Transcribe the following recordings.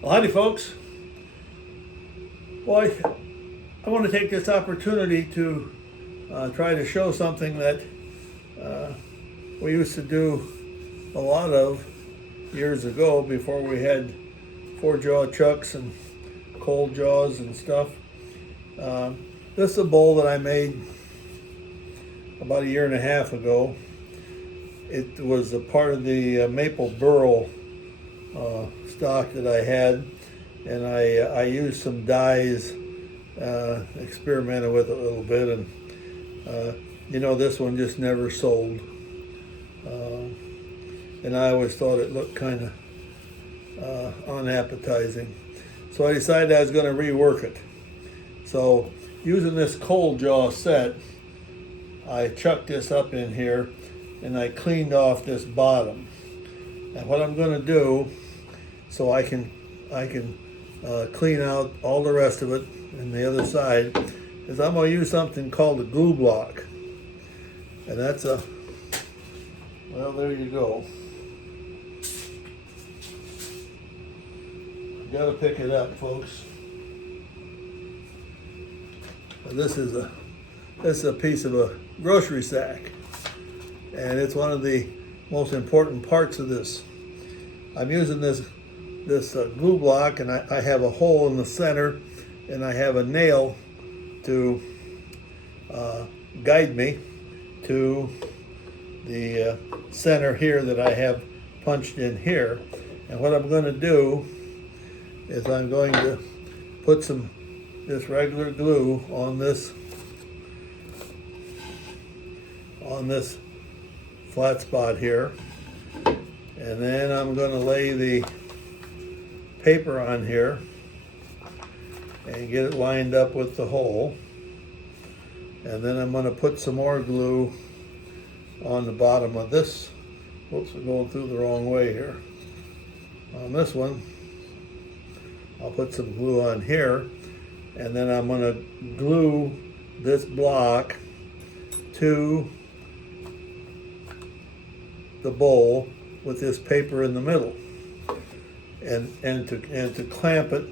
Well, howdy, folks. Well, I want to take this opportunity to try to show something that uh, we used to do a lot of years ago before we had 4-jaw chucks and cold jaws and stuff. This is a bowl that I made about a year and a half ago. It was a part of the maple burl stock that I had, and I used some dyes, experimented with it a little bit, and this one just never sold. And I always thought it looked kind of unappetizing. So I decided I was going to rework it. So using this cold jaw set, I chucked this up in here and I cleaned off this bottom. And what I'm going to do, so I can clean out all the rest of it and the other side, is I'm going to use something called a glue block. And that's well, there you go. You got to pick it up, folks. This is a piece of a grocery sack, and it's one of the most important parts of this. I'm using this glue block, and I have a hole in the center, and I have a nail to guide me to the center here that I have punched in here. And what I'm going to do is I'm going to put this regular glue on this flat spot here, and then I'm going to lay the paper on here and get it lined up with the hole, and then I'm going to put some more glue on the bottom of this. Oops, we're going through the wrong way here. On this one, I'll put some glue on here, and then I'm going to glue this block to the bowl with this paper in the middle. And to clamp it,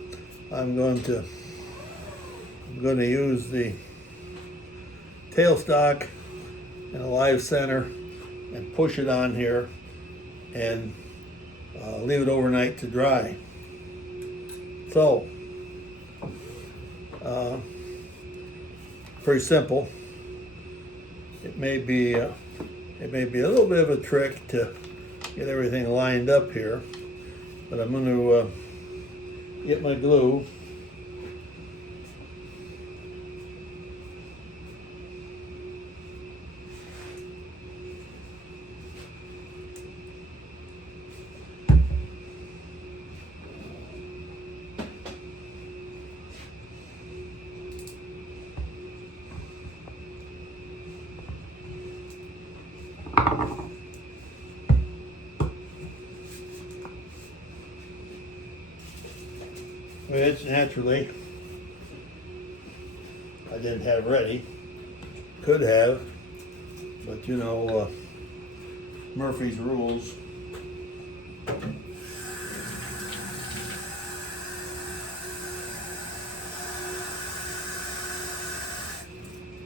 I'm going to use the tailstock and a live center and push it on here and leave it overnight to dry. So, pretty simple. It may be a little bit of a trick to get everything lined up here, but I'm going to get my glue. Which naturally I didn't have ready. Could have, but Murphy's rules.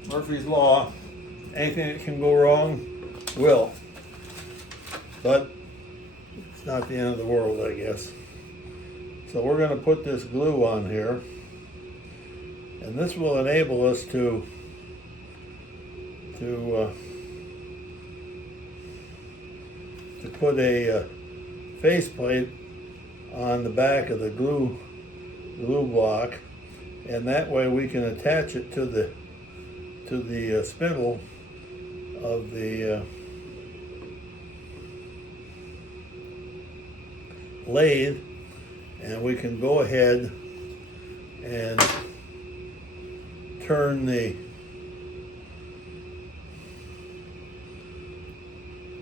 Murphy's law, anything that can go wrong will. But it's not the end of the world, I guess. So we're going to put this glue on here, and this will enable us to put a faceplate on the back of the glue block, and that way we can attach it to the spindle of the lathe, and we can go ahead and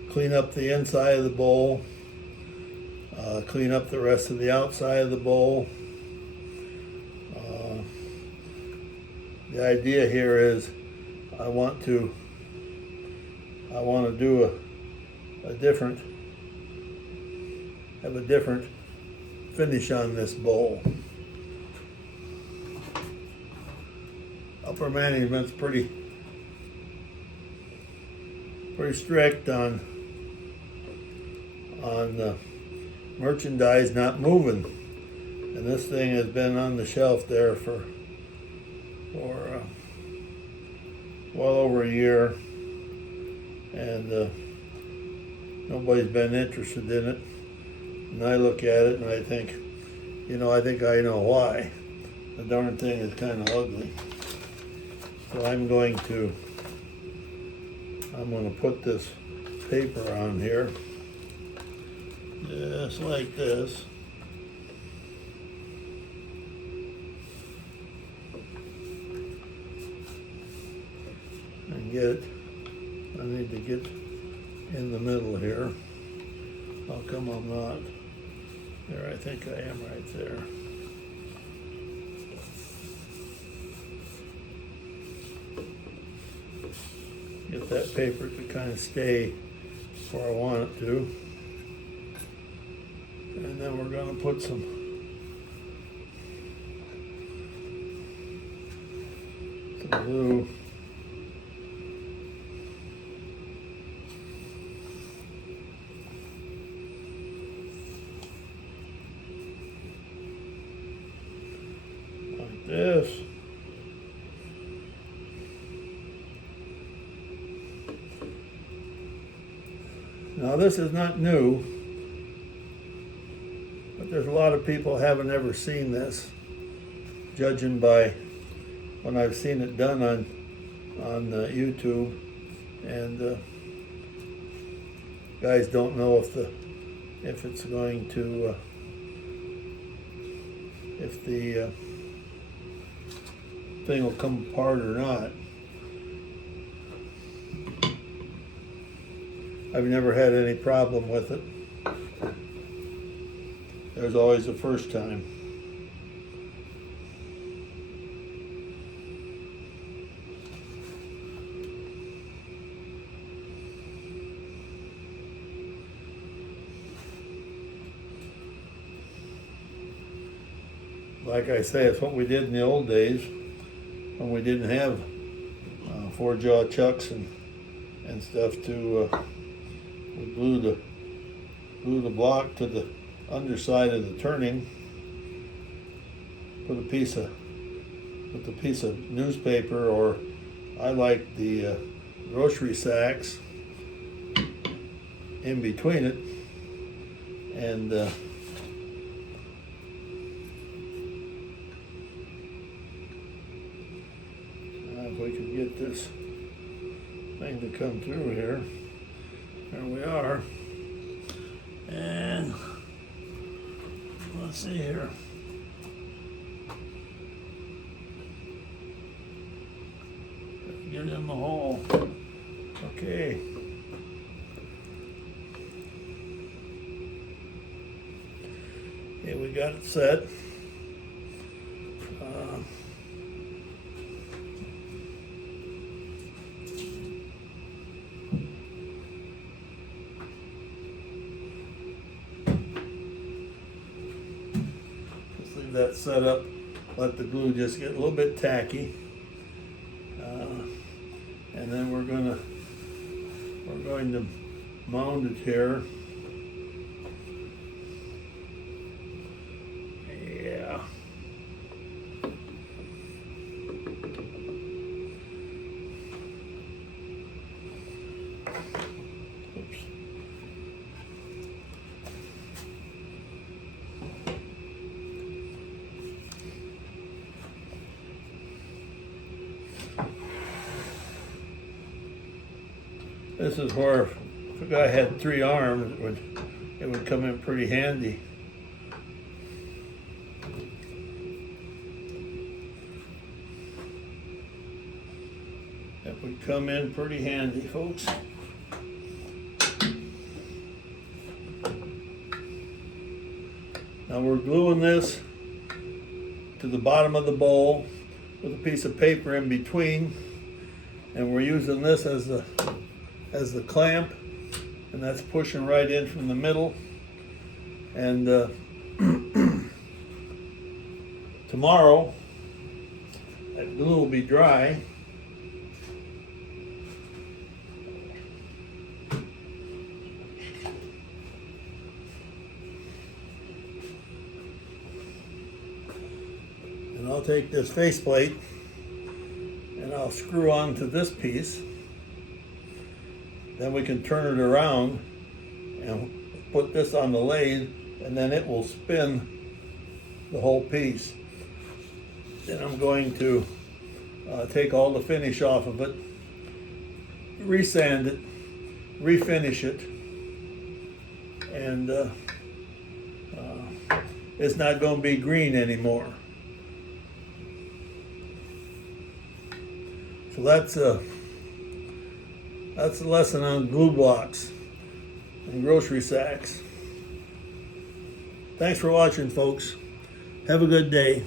clean up the inside of the bowl, clean up the rest of the outside of the bowl. The idea here is I want to do have a different finish on this bowl. Upper management's pretty strict on merchandise not moving, and this thing has been on the shelf there for well over a year, and nobody's been interested in it. And I look at it and I think, I think I know why. The darn thing is kind of ugly. So I'm going to put this paper on here, just like this. And I need to get in the middle here. How come I'm not? There, I think I am right there. Get that paper to kind of stay where I want it to. And then we're going to put some glue. Like this. Now this is not new, but there's a lot of people haven't ever seen this, judging by when I've seen it done on YouTube, and guys don't know if it's going to if the thing will come apart or not. I've never had any problem with it. There's always a first time. Like I say, it's what we did in the old days when we didn't have 4-jaw chucks and stuff to we glue the block to the underside of the turning. Put a piece of newspaper, or I like the grocery sacks, in between it, and if we can get this thing to come through here. There we are. And let's see here. Get in the hole. Okay. Okay, we got it set. That set up, let the glue just get a little bit tacky, and then we're going to mount it here. Yeah. Oops. This is where if a guy had 3 arms, it would come in pretty handy. That would come in pretty handy, folks. Now we're gluing this to the bottom of the bowl with a piece of paper in between, and we're using this as the clamp, and that's pushing right in from the middle, and Tomorrow, that glue will be dry. And I'll take this faceplate and I'll screw onto this piece. Then we can turn it around and put this on the lathe, and then it will spin the whole piece. Then I'm going to take all the finish off of it, resand it, refinish it, and it's not going to be green anymore. So that's a lesson on glue blocks and grocery sacks. Thanks for watching, folks. Have a good day.